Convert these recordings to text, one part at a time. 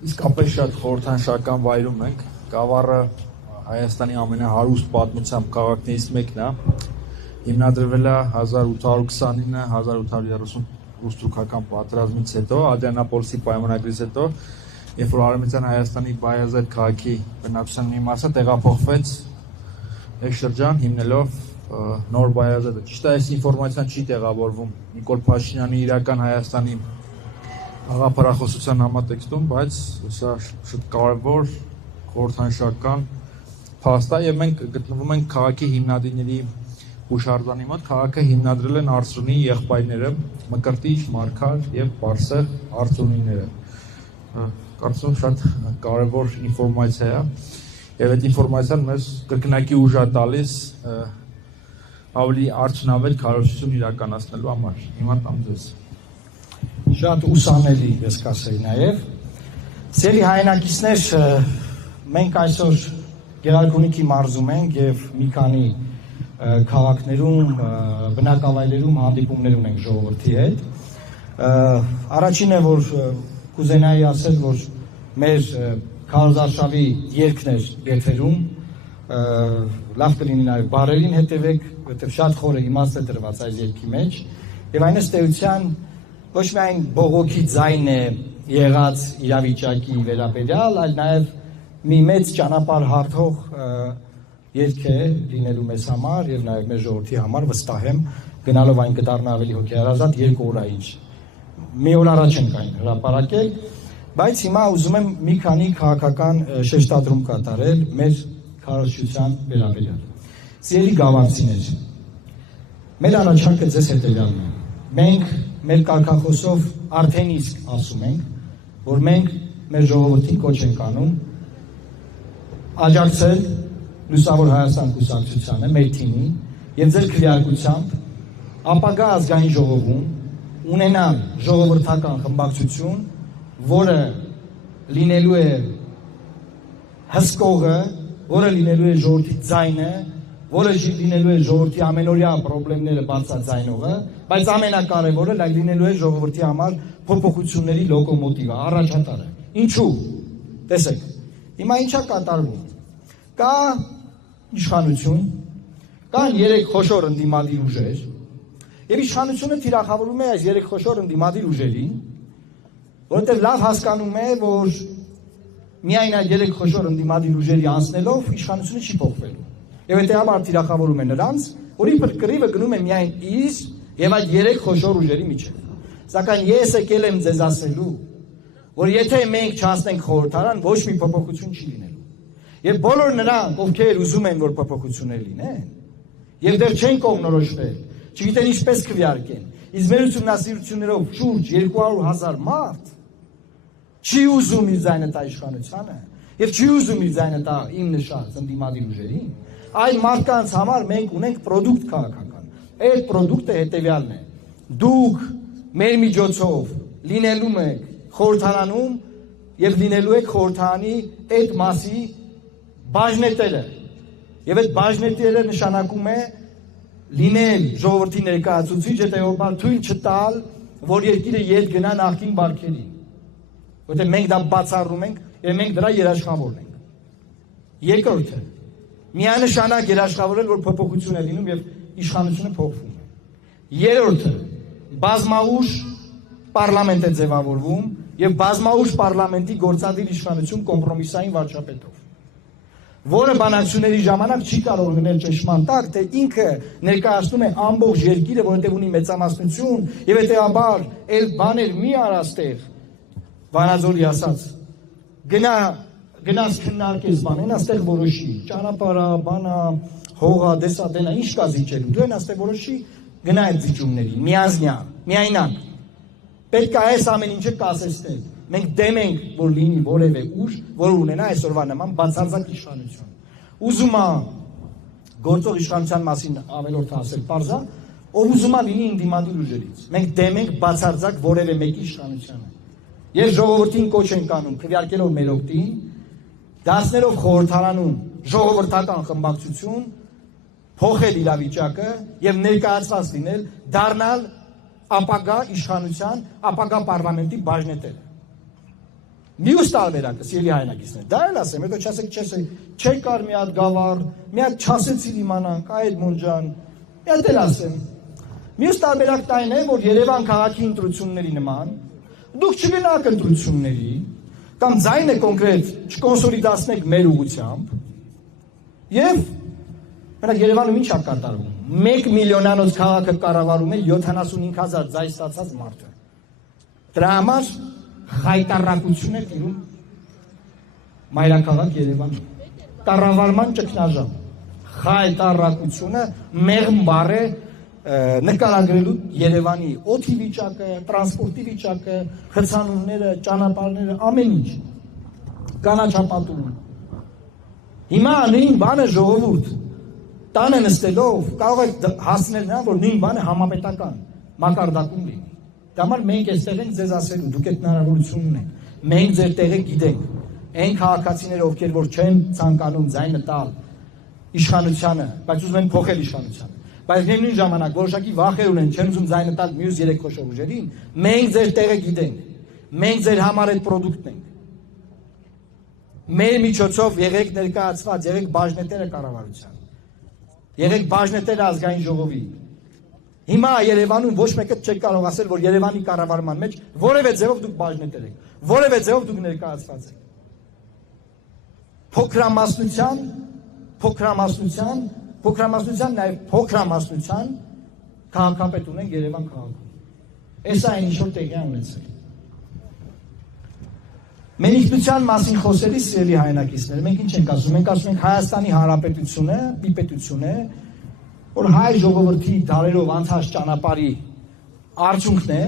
Իսկապես շատ խորհրդանշական վայրում ենք։ Գավառը Հայաստանի ամենահարուստ պատմությամբ քաղաքներից մեկն է։ Հիմնադրվել է 1829-1830 ռուս-թուրքական պատերազմից հետո, Ադրիանապոլսի պայմանագրից հետո, երբ որ Արևմտյան Հայաստանի Բայազեդ քաղաքի բնակչության մի մասը տեղափոխվեց այս շրջան, հիմնելով նոր Բայազեդը։ Ճիշտ է, այս ինֆորմացիան չի տեղավորվում Նիկոլ Փաշինյանի իրական Հայաստանի Աղափարախոսության համատեքստում, բայց սա շատ կարևոր խորհրդանշական փաստ է, եւ մենք գտնվում ենք քաղաքի հիմնադիրների հուշարձանի մոտ։ Քաղաքը հիմնադրել են արծրունի եղբայրները, Մկրտիչ, Մարգար եւ Պարսեղ արծրունիները։ Կարծում եմ շատ կարևոր ինֆորմացիա է, եւ այդ ինֆորմացիան մեզ կրկնակի ուժ է տալիս ավելի արդյունավետ քարոզություն իրականացնելու համար։ Հիմա տամ ձեզ։ Շատ ուսանելի ես կասեի նաև։ Սիրելի հայրենակիցներ, մենք այսօր Գեղարքունիքի մարզում ենք եւ մի քանի քաղաքներում, բնակավայրերում հանդիպումներ ունենք ժողովրդի հետ։ Առաջինը, որ կուզենայի ասել, որ մեր քարոզարշավի երգներ եթերում լավ կլինի նաև բարերին հետևեք, որտեղ շատ խորը իմաստ է դրված այս երգի մեջ, եւ այն ըստ էության ոչ միայն բողոքի ձայն է եղած իրավիճակի վերաբերյալ, այլ նաև մի մեծ ճանապարհ հարթող երգ է լինելու մեզ համար եւ նաև մեր ժողովրդի համար, վստահ եմ, գնալով այն կդառնա ավելի հոգեհարազատ 2 օրայից։ Մի օր առաջ ենք այն հրապարակել, բայց հիմա ուզում եմ մի քանի քաղաքական շեշտադրում կատարել մեր քարոզչության վերաբերյալ։ Սիրելի գավառցիներ, մեր առաջարկը ձեզ հետևյալն է։ Մենք մեր կարգախոսով արդեն իսկ ասում ենք, որ մենք մեր ժողովրդին կոչ ենք անում աջակցել Լուսավոր Հայաստան կուսակցությանը, մեր թիմին, եւ ձեր քվեարկությամբ ապագա ազգային ժողովում ունենալ ժողովրդական խմբակցություն, որը լինելու է հսկողը, որը լինելու է ժողովրդի ձայնը, որը լինելու է ժողովրդի ամենօրյա խնդիրները բարձրաձայնողը, բայց ամենակարևորը լինելու է ժողովրդի համար փոփոխությունների լոկոմոտիվը, առաջատարը։ Ինչու՞։ Տեսեք, հիմա ինչա կատարվում։ Կա իշխանություն, կան 3 խոշոր ընդդիմադիր ուժեր, եւ իշխանությունը թիրախավորում է այս 3 խոշոր ընդդիմադիր ուժերին, որովհետեւ լավ հասկանում է, որ միայն այդ 3 խոշոր ընդդիմադիր ուժերի անցնելով իշխանությունը չի փոխվելու։ Եվ հետեւաբար թիրախավորում է նրանց, որի կռիվը գնում է միայն իր եւ այդ 3 խոշոր ուժերի միջեւ։ Սակայն ես եկել եմ ձեզ ասելու, որ եթե մենք չանցնենք խորհրդարան, ոչ մի փոփոխություն չի լինելու։ Եվ բոլոր նրանք, ովքեր ուզում են, որ փոփոխություններ լինեն, եւ դեռ չեն կողմնորոշվել, չգիտեն ինչպես քվեարկեն, իսկ մեր ուսումնասիրություններով շուրջ 200,000 մարդ չի ուզում իր ձայնը տա իշխանությանը եւ չի ուզում իր ձայնը տա իմ նշած ընդդիմադիր ուժերին, այլ մարդկանց համար մենք ունենք պրոդուկտ քաղաքական։ Այդ պրոդուկտը հետեւյալն է. դուք մեր միջոցով լինելու եք խորհրդարանում եւ լինելու եք խորհրդարանի այդ մասի բաժնետերը։ Եվ այդ բաժնետերը նշանակում է լինել ժողովրդի ներկայացուցիչ, հետեւաբար թույլ չտալ, որ երկիրը ետ գնա նախկին բարքերին։ Որտեղ մենք դա բացառում ենք եւ մենք դրա երաշխավորն ենք։ Երկրորդը, միանշանակ երաշխավորել, որ փոփոխություն է լինում եւ իշխանությունը փոխվում է։ Երրորդը, բազմաուժ պարլամենտ է ձևավորվում եւ բազմաուժ պարլամենտի գործադիր իշխանություն կոմպրոմիսային վարչապետով, որը բանակցությունների ժամանակ չի կարող գնել ճշմարտ տակ, թե ինքը ներկայացնում է ամբողջ երկիրը, որովհետև ունի մեծամասնություն եւ հետեւաբար այլ բաներ մի արաստեղ Վանաձորի ասած գնաց քննարկես բանեն, աստեղ որոշի ճանապարհա, բանա, հողա, դեսա, դենա, ինչ կա զիջելու, դու են աստեղ որոշի գնա այդ զիջումների, միազնյա, միայնակ։ Պետք է այս ամեն ինչը կասեցնել։ Մենք դեմ ենք, որ լինի որևէ ուժ, որը ունենա այսօրվա նման բացարձակ իշխանություն։ Ուզում է գործող իշխանության մասին ավելորդ ասել պարզա, ով ուզում է լինի ընդդիմադիր ուժերից։ Մենք դեմ ենք բացարձակ որևէ մեկի իշխանությանը։ Ես ժողովրդին կոչ ենք անում, քվեարկելով մեր օգտին, դասներով խորհրդարանում ժողովրդական խմբակցություն, փոխել իրավիճակը եւ ներկայացված լինել, դառնալ ապագա իշխանության, ապագա պարլամենտի բաժնետերը։ Մյուս տարբերակը սիրելի հայրենակիցներ, դա էլ ասեմ, հետո չասեք, չէ կար մի հատ գավառ, մի հատ չասեցի իմանանք, Էդմոն ջան, մի հատ էլ ասեմ։ Մյուս տարբերակն այն է, որ Երևան քաղաքի ընտրությունների նման, դուք չգնաք ընտրությունների, կամ ձայնը կոնկրետ չկոնսոլիդացնեք մեր ուղղությամբ, եւ մենակ Երևանում ինչ է կատարվում։ 1 միլիոնանոց քաղաքը կառավարում է 75,000 ձայն ստացած մարդը։ Դրա համար խայտարակություն է տիրում մայրաքաղաք Երևանում։ Կառավարման ճգնաժամ։ Խայտարակությունը մեղմ բառ է նկարագրելու Երևանի օդի վիճակը, տրանսպորտի վիճակը, խցանումները, ճանապարհները, ամեն ինչ։ Կանաչապատում։ Հիմա նույն բանը ժողովուրդ տանը նստելով կարող է հասնել նրան, որ նույն բանը համապետական մակարդակում լինի։ Դա համար մենք այստեղ ենք ձեզ ասելու, դուք այդ հնարավորությունն ունեք։ Մենք ձեր տեղը գիտենք։ Այն քաղաքացիները, ովքեր որ չեն ցանկանում ձայնը տալ իշխանությանը, բայց ուզում են փոխել իշխանությանը, բայց նույն ժամանակ որոշակի վախեր ունեն, չեն ուզում ձայնը տալ մյուս երեք խոշոր ուժերին, մենք ձեր տեղը գիտենք։ Մենք ձեր համար այդ պրոդուկտն ենք։ Մեր միջոցով եղեք ներկայացված, եղեք բաժնետերը կառավարության։ Եղեք բաժնետերը ազգային ժողովի։ Հիմա Երևանում ոչ մեկը չէ կարող ասել, որ Երևանի կառավարման մեջ որևէ ձևով դուք բաժնետեր եք, որևէ ձևով դուք ներկայացված եք։ Փոքրամասնության, նաև փոքրամասնության քաղաքապետ ունենք Երևան քաղաքում։ Այս այն ինչ որ տեղի ունեցել։ Մեր ինքնության մասին խոսելիս սիրելի հայրենակիցներ, մենք ինչ ենք ասում։ Մենք ասում ենք Հայաստանի Հանրապետությունը, մի պետություն է, որ հայ ժողովրդի դարերով անցած ճանապարհի արդյունքն է,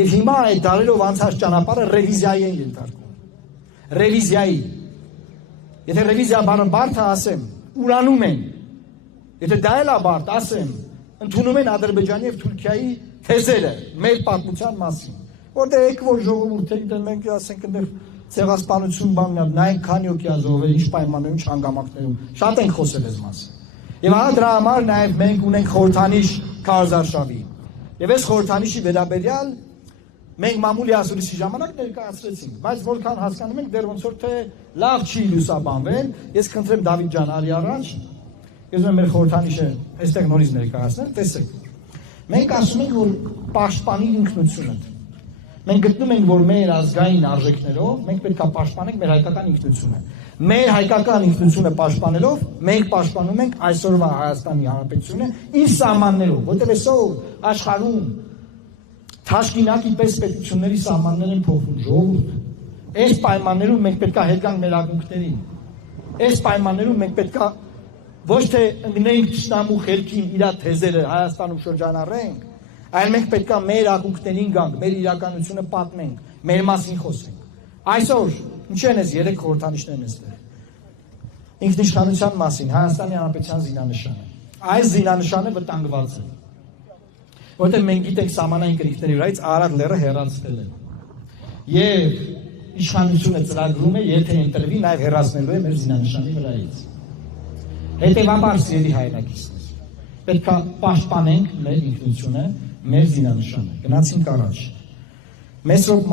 եւ հիմա այդ դարերով անցած ճանապարհը ռևիզիայի են ենթարկվում։ Ռևիզիայի։ Եթե ռևիզիա բանը բարդ է ասեմ, ուրանում են։ Եթե դա էլ է բարդ, ասեմ, ընդունում են Ադրբեջանի եւ Թուրքիայի թեզերը մեր պատմության մասին։ Որտեղ եք որ ժողովուրդը մենք ասենք այնտեղ ցեղասպանություն բանն նայեք քանի օքի ազողվել ինչ պայմաններում, ինչ հանգամանքներում։ Շատ ենք խոսել այս մասին։ Եվ ահա դրա համար նաև մենք ունենք խորհրդանիշ Քարոզարշավի։ Եվ այս խորհրդանիշի վերաբերյալ մենք մամուլի ասուլիսի ժամանակ ներկայացրեցինք, բայց որքան հասկանում ենք դեռ ոնց որ թե լավ չի լուսաբանվել, ես խնդրեմ Դավիթ ջան արի առաջ, ես ուզում եմ մեր խորհրդանիշը այստեղ նորից ներկայացնել, տեսեք։ Մենք ասում ենք, որ պաշտպանի ինքնությունը։ Մենք գտնում ենք, որ մեր ազգային արժեքներով մենք պետք է պաշտպանենք մեր հայկական ինքնությունը։ Մեր հայկական ինքնությունը պաշտպանելով մենք պաշտպանում ենք այսօրվա Հայաստանի Հանրապետությունը իր սահմաններով, որտեղ այսօր աշխարհում Թաշկինակի պես պետությունների սահմաններ են փոխվում, ժողովուրդ։ Այս պայմաններում մենք պետք է հետգանք մեր ակունքներին։ Այս պայմաններում մենք պետք է ոչ թե ընկնենք ճշտամու խելքին իր թեզերը Հայաստանում շրջանառենք, այլ մենք պետք է մեր ակունքներին գանք, մեր իրականությունը պատմենք, մեր մասին խոսենք։ Այսօր ինչ են այս 3 խորհրդանիշներն այստեղ։ Ինքնիշխանության մասին Հայաստանի Հանրապետության զինանշանը։ Այս զինանշանը վտանգված է։ Որտեղ մենք գիտենք սահմանային կրիքների վրայից Արարատ լեռը հեռացնել է։ Եվ իշխանությունը ծրագրում է, եթե ընտրվի, նաև հեռացնելու է մեր զինանշանի վրայից։ Հետևաբար սիրելի հայրենակիցներ, պետք է պաշտպանենք մեր ինքնությունը, մեր զինանշանը։ Գնացինք առաջ։ Մեծ